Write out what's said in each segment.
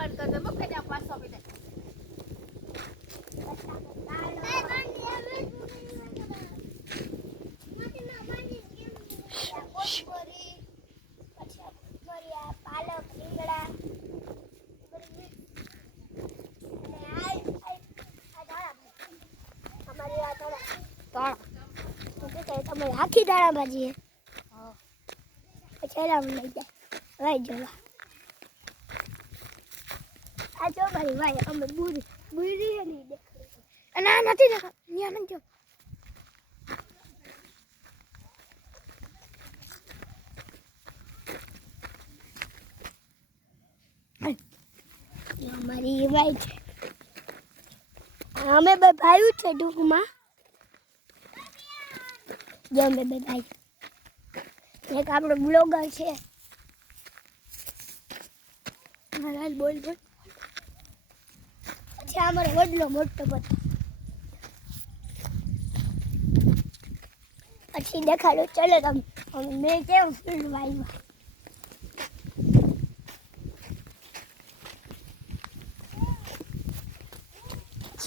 બંધ કરી દે મકે દે 500 પી દે પાલક રીંગણા અમારી આ દાણા તમે આખી દાણા ભાજી પછી એલા લઈ જાય વાઈ જવા આ જો મારી વાઈ અમે બુરી નહીં દેખાડી ના નથી દેખા ત્યાં નથી જો અમારી વાઈ છે અમે બે ભાઈ છે ટૂંકમાં જો અમે બે ભાઈ એક આપણો બ્લોગર છે હાલ બોલ પછી અમારો વડલો મોટો બધો પછી દેખાડો ચલો તમે મેં કેવું ફીલ્ડ વાઈમાં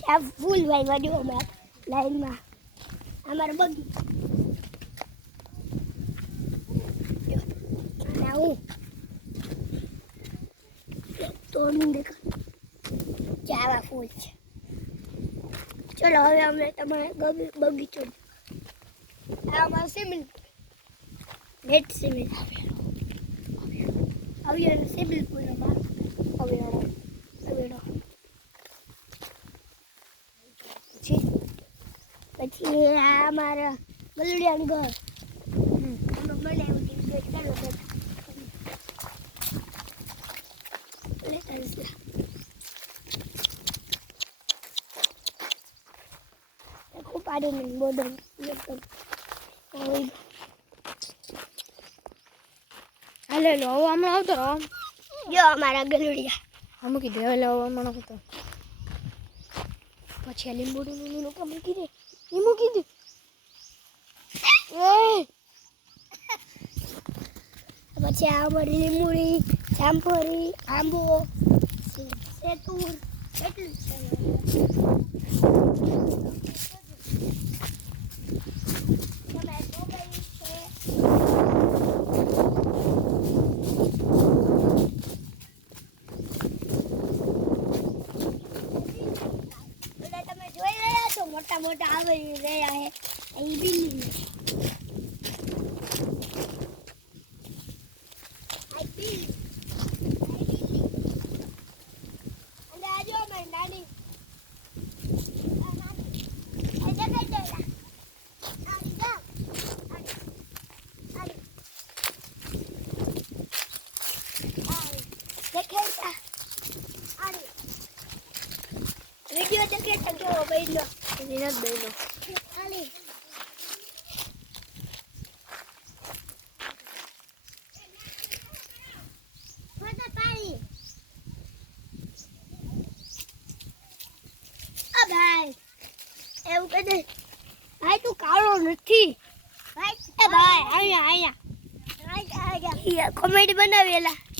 આ ફૂલ વાઈ વાડ્યો અમે લાઈનમાં અમારો બગી અને હું તો દેખા કેવા ફૂલ છે ચલો હવે અમે તમારે બગીચો આ અમારો સિમેન્ટ નેટ સિમેન્ટ આવ્યો સિમેન્ટ પૂરમાં આવ્યો પછી આ અમારા ગલુડિયાનું ઘર એમાં બનાવ્યું ચાલો ખૂબ પાડીને બોર્ડર હાલે લો હવે હમણાં આવતો રહો જો અમારા ગલુડિયા મૂકી દે હવે હમણાં આવતો પછી આ લીંબોડીનું લોકો મૂકી દે એ મૂકી દે પછી આ અમારી લીંબોડી જામફળી આંબો સેતુર એટલું છે મોટા મોટા આવી રહ્યા હે અહીં બિલ્ડિંગ અને આજો મારી નાની વિડીયો દેખે તો જો ભાઈ લો વિનોદ બેનો ખાલી ફોટા પાડી આ ભાઈ એવું કહે ભાઈ તું કાળો નથી ભાઈ એ ભાઈ અહીંયા કોમેડી બનાવેલા